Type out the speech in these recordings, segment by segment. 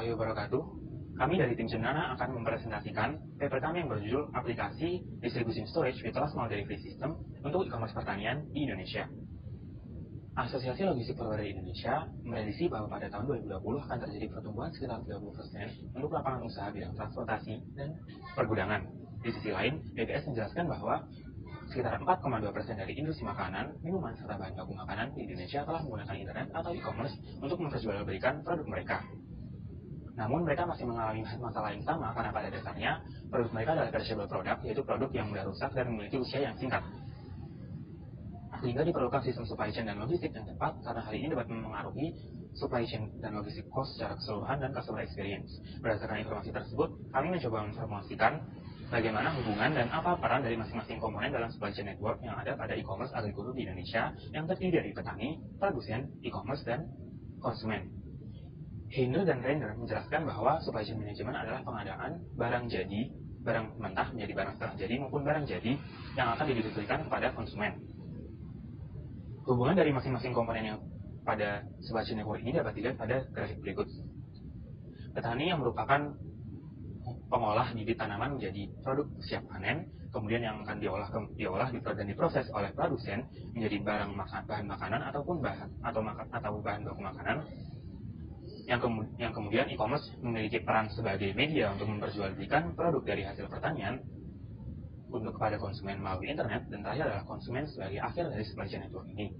warahmatullahi wabarakatuh. Kami dari tim Cendana akan mempresentasikan paper kami yang berjudul Aplikasi Distribution Storage with Last Mile Delivery System untuk e-commerce pertanian di Indonesia. Asosiasi Logistik Forwarder Indonesia memprediksi bahwa pada tahun 2020 akan terjadi pertumbuhan sekitar 30% untuk lapangan usaha bidang transportasi dan pergudangan. Di sisi lain, BPS menjelaskan bahwa sekitar 4,2% dari industri makanan, minuman, serta bahan baku makanan di Indonesia telah menggunakan internet atau e-commerce untuk memperjualbelikan produk mereka. Namun mereka masih mengalami masalah yang sama karena pada dasarnya produk mereka adalah perishable product, yaitu produk yang mudah rusak dan memiliki usia yang singkat. Sehingga diperlukan sistem supply chain dan logistik yang tepat karena hal ini dapat mempengaruhi supply chain dan logistik cost secara keseluruhan dan customer experience. Berdasarkan informasi tersebut, kami mencoba menginformasikan bagaimana hubungan dan apa peran dari masing-masing komponen dalam supply chain network yang ada pada e-commerce agrikultur di Indonesia yang terdiri dari petani, produsen, e-commerce, dan konsumen. Heiner dan Reiner menjelaskan bahwa supply chain management adalah pengadaan barang jadi, barang mentah menjadi barang setengah jadi maupun barang jadi yang akan didistribusikan kepada konsumen. Hubungan dari masing-masing komponen yang pada supply chain network ini dapat dilihat pada grafik berikut. Petani yang merupakan pengolah bibit tanaman menjadi produk siap panen, kemudian yang akan diolah dan diproses oleh produsen menjadi bahan makanan ataupun bahan baku makanan. Yang kemudian e-commerce memiliki peran sebagai media untuk memperjualbelikan produk dari hasil pertanian untuk kepada konsumen melalui internet, dan terakhir adalah konsumen sebagai akhir dari supply chain network ini.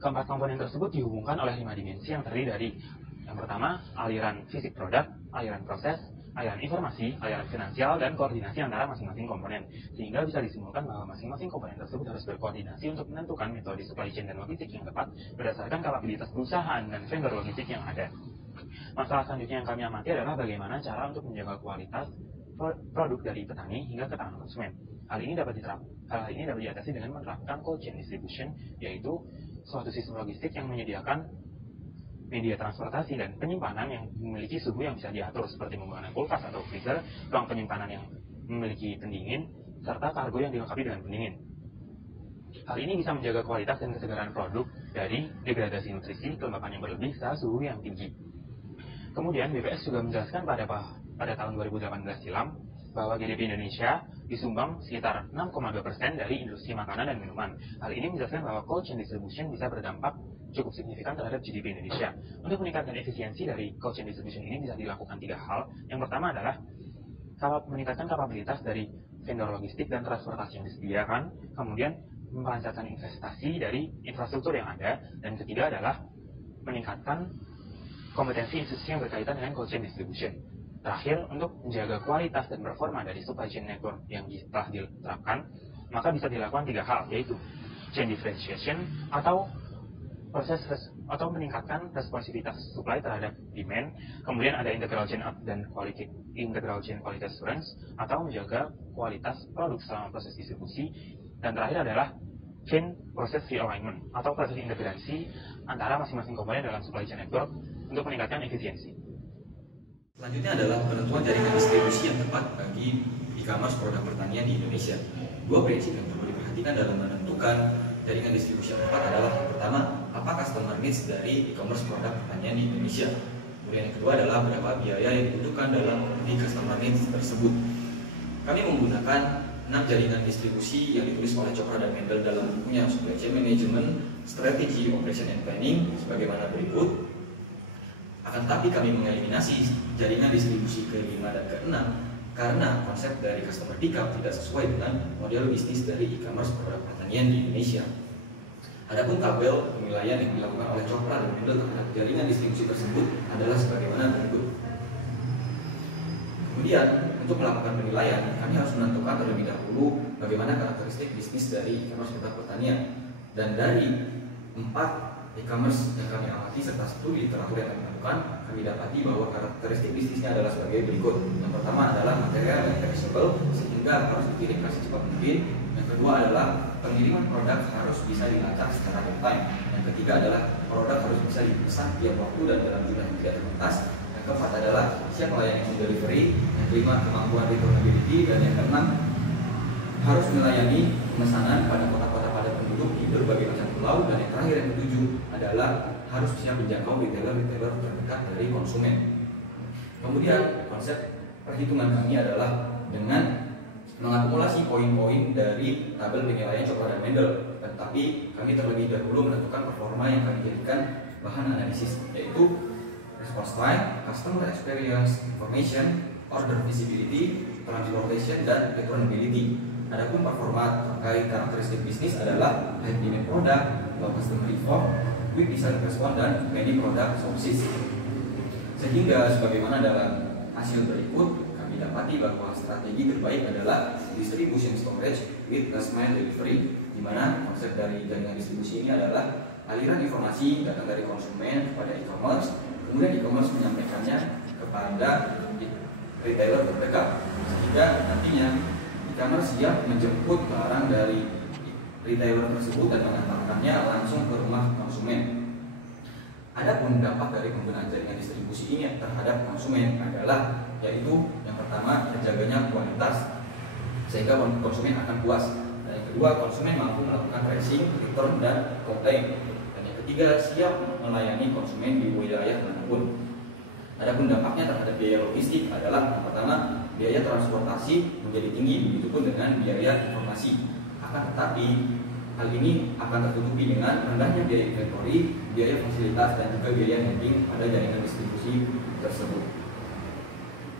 Keempat komponen tersebut dihubungkan oleh 5 dimensi yang terdiri dari yang pertama, aliran fisik produk, aliran proses, aliran informasi, aliran finansial, dan koordinasi antara masing-masing komponen, sehingga bisa disimpulkan bahwa masing-masing komponen tersebut harus berkoordinasi untuk menentukan metode supply chain dan logistik yang tepat berdasarkan kapabilitas perusahaan dan vendor logistik yang ada. Masalah selanjutnya yang kami amati adalah bagaimana cara untuk menjaga kualitas produk dari petani hingga ke tangan konsumen. Hal ini dapat diatasi dengan menerapkan cold chain distribution, yaitu suatu sistem logistik yang menyediakan media transportasi dan penyimpanan yang memiliki suhu yang bisa diatur seperti menggunakan kulkas atau freezer, ruang penyimpanan yang memiliki pendingin, serta kargo yang dilengkapi dengan pendingin. Hal ini bisa menjaga kualitas dan kesegaran produk dari degradasi nutrisi, kelembapan yang berlebih, serta suhu yang tinggi. Kemudian BPS juga menjelaskan pada tahun 2018 silam bahwa GDP Indonesia disumbang sekitar 6,2% dari industri makanan dan minuman. Hal ini menjelaskan bahwa cold chain distribution bisa berdampak cukup signifikan terhadap GDP Indonesia. Untuk meningkatkan efisiensi dari cold chain distribution ini bisa dilakukan 3 hal. Yang pertama adalah meningkatkan kapabilitas dari vendor logistik dan transportasi yang disediakan, kemudian melancarkan investasi dari infrastruktur yang ada, dan ketiga adalah meningkatkan kompetensi institusi yang berkaitan dengan cold chain distribution. Terakhir, untuk menjaga kualitas dan performa dari supply chain network yang telah diterapkan, maka bisa dilakukan 3 hal, yaitu chain differentiation atau meningkatkan responsivitas supply terhadap demand, kemudian ada integral chain quality assurance atau menjaga kualitas produk selama proses distribusi, dan terakhir adalah chain process realignment atau proses integrasi antara masing-masing komponen dalam supply chain network untuk meningkatkan efisiensi. Selanjutnya adalah penentuan jaringan distribusi yang tepat bagi e-commerce produk pertanian di Indonesia. 2 prinsip yang perlu diperhatikan dalam menentukan jaringan distribusi yang tepat adalah yang pertama, apa customer needs dari e-commerce produk pertanian di Indonesia. Kemudian yang kedua adalah berapa biaya yang dibutuhkan dalam di customer needs tersebut. Kami menggunakan 6 jaringan distribusi yang ditulis oleh Chopra dan Mendel dalam bukunya Supply Chain Management, Strategy, Operation and Planning sebagaimana berikut. Akan tetapi kami mengeliminasi jaringan distribusi ke-5 dan ke-6 karena konsep dari customer pickup tidak sesuai dengan model bisnis dari e-commerce produk pertanian di Indonesia. Adapun tabel penilaian yang dilakukan oleh Chopra dan Mendel terhadap jaringan distribusi tersebut adalah sebagaimana berikut. Kemudian, untuk melakukan penilaian, kami harus menentukan terlebih dahulu bagaimana karakteristik bisnis dari e-commerce produk pertanian. Dan dari 4 e-commerce yang kami amati serta studi literatur yang kami lakukan, kami dapati bahwa karakteristik bisnisnya adalah sebagai berikut. Yang pertama adalah material yang perishable sehingga harus dikirimkan secepat mungkin. Yang kedua adalah pengiriman produk harus bisa dilacak secara real time. Yang ketiga adalah produk harus bisa dipesan tiap waktu dan dalam jumlah yang tidak terbatas. Yang keempat adalah siap melayani delivery. Yang kelima, kemampuan returnability. Dan yang keenam, harus melayani pemesanan pada kota-kota padat penduduk masuk di berbagai macam pulau. Dan yang terakhir, yang ketujuh, adalah harus bisa menjangkau retailer-retailer terdekat dari konsumen. Kemudian konsep perhitungan kami adalah dengan mengakumulasi poin-poin dari tabel penilaian Chopra dan Mendel, tetapi kami terlebih dahulu menentukan performa yang kami jadikan bahan analisis, yaitu response time, customer experience, information, order visibility, transportation, dan returnability. Adapun performa terkait karakteristik bisnis adalah high demand product, low customer effort, quick design response, dan many product sources. Sehingga sebagaimana dalam hasil berikut, kami dapati bahwa strategi terbaik adalah distribution storage with last mile delivery, di mana konsep dari jaringan distribusi ini adalah aliran informasi datang dari konsumen kepada e-commerce, kemudian e-commerce menyampaikannya kepada retailer terdekat, sehingga nantinya e-commerce siap menjemput barang dari retailer tersebut dan mengantarkannya langsung ke rumah konsumen. Adapun dampak dari penggunaan jaringan distribusi ini terhadap konsumen adalah, yaitu yang pertama, terjaganya kualitas sehingga konsumen akan puas. Dan yang kedua, konsumen mampu melakukan tracing, return, dan komplain. Dan yang ketiga, siap melayani konsumen di wilayah manapun. Adapun dampaknya terhadap biaya logistik adalah yang pertama, biaya transportasi menjadi tinggi, begitupun dengan biaya informasi. Akan tetapi hal ini akan tertutupi dengan rendahnya biaya inventory, biaya fasilitas, dan juga biaya handling pada jaringan distribusi tersebut.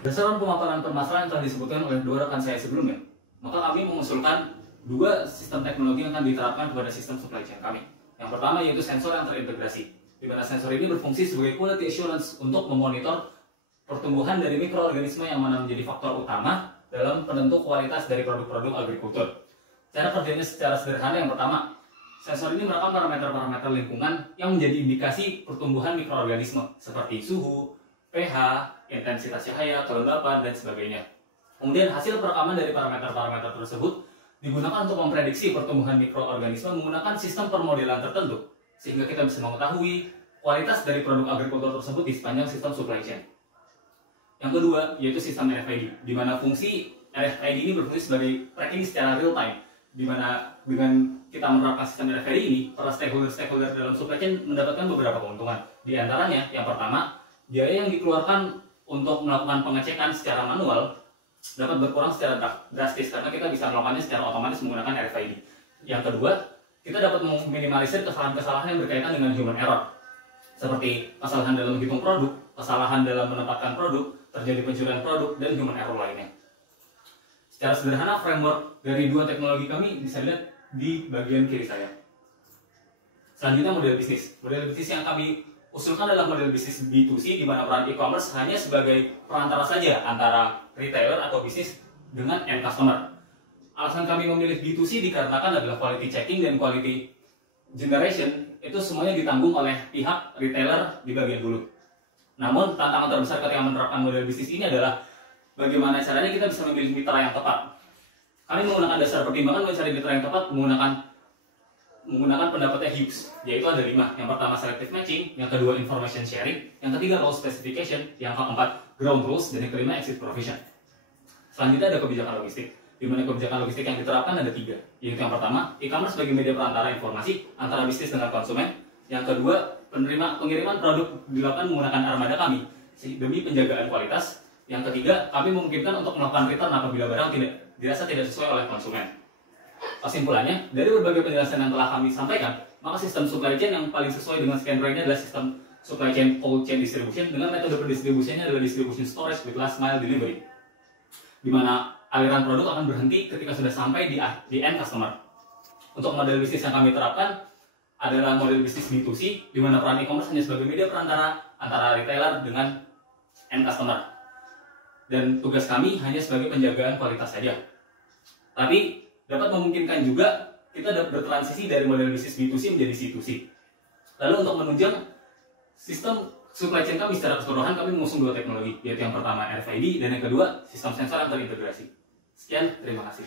Berdasarkan pemaparan permasalahan yang telah disebutkan oleh dua rekan saya sebelumnya, maka kami mengusulkan dua sistem teknologi yang akan diterapkan kepada sistem supply chain kami. Yang pertama yaitu sensor yang terintegrasi, di mana sensor ini berfungsi sebagai quality assurance untuk memonitor pertumbuhan dari mikroorganisme yang mana menjadi faktor utama dalam penentu kualitas dari produk-produk agrikultur. Cara kerjanya secara sederhana, yang pertama, sensor ini merekam parameter-parameter lingkungan yang menjadi indikasi pertumbuhan mikroorganisme seperti suhu, pH, intensitas cahaya, kelembapan, dan sebagainya. Kemudian hasil perekaman dari parameter-parameter tersebut digunakan untuk memprediksi pertumbuhan mikroorganisme menggunakan sistem permodelan tertentu, sehingga kita bisa mengetahui kualitas dari produk agrikultur tersebut di sepanjang sistem supply chain. Yang kedua, yaitu sistem RFID, di mana fungsi RFID ini berfungsi sebagai tracking secara real time, di mana dengan kita menerapkan sistem RFID ini, para stakeholder dalam supply chain mendapatkan beberapa keuntungan. Di antaranya, yang pertama, biaya yang dikeluarkan untuk melakukan pengecekan secara manual dapat berkurang secara drastis karena kita bisa melakukannya secara otomatis menggunakan RFID. Yang kedua, kita dapat meminimalisir kesalahan-kesalahan yang berkaitan dengan human error, seperti kesalahan dalam menghitung produk, kesalahan dalam menempatkan produk, terjadi pencurian produk, dan human error lainnya. Secara sederhana, framework dari dua teknologi kami bisa dilihat di bagian kiri saya. Selanjutnya, model bisnis. Model bisnis yang kami usulkan adalah model bisnis B2C, di mana peran e-commerce hanya sebagai perantara saja antara retailer atau bisnis dengan end customer. Alasan kami memilih B2C dikarenakan adalah quality checking dan quality generation itu semuanya ditanggung oleh pihak retailer di bagian hulu. Namun, tantangan terbesar ketika menerapkan model bisnis ini adalah bagaimana caranya kita bisa memilih mitra yang tepat. Kami menggunakan dasar pertimbangan mencari mitra yang tepat menggunakan pendapatnya Hughes, yaitu ada 5. Yang pertama, selective matching, yang kedua, information sharing, yang ketiga, role specification, yang keempat, ground rules, dan yang kelima, exit provision. Selanjutnya ada kebijakan logistik, di mana kebijakan logistik yang diterapkan ada 3, yaitu yang pertama, e-commerce sebagai media perantara informasi antara bisnis dengan konsumen. Yang kedua, pengiriman produk dilakukan menggunakan armada kami demi penjagaan kualitas. Yang ketiga, kami memungkinkan untuk melakukan return apabila barang dirasa tidak sesuai oleh konsumen. Kesimpulannya, dari berbagai penjelasan yang telah kami sampaikan, maka sistem supply chain yang paling sesuai dengan Scanbrain adalah sistem supply chain cold chain distribution dengan metode pendistribusiannya adalah distribution storage with last mile delivery, di mana aliran produk akan berhenti ketika sudah sampai di end customer. Untuk model bisnis yang kami terapkan adalah model bisnis B2C, di mana peran e-commerce hanya sebagai media perantara antara retailer dengan end customer. Dan tugas kami hanya sebagai penjagaan kualitas saja. Tapi dapat memungkinkan juga kita dapat bertransisi dari model bisnis B2C menjadi C2C. Lalu untuk menunjang sistem supply chain kami secara keseluruhan, kami mengusung 2 teknologi, yaitu yang pertama RFID dan yang kedua sistem sensor yang terintegrasi. Sekian, terima kasih.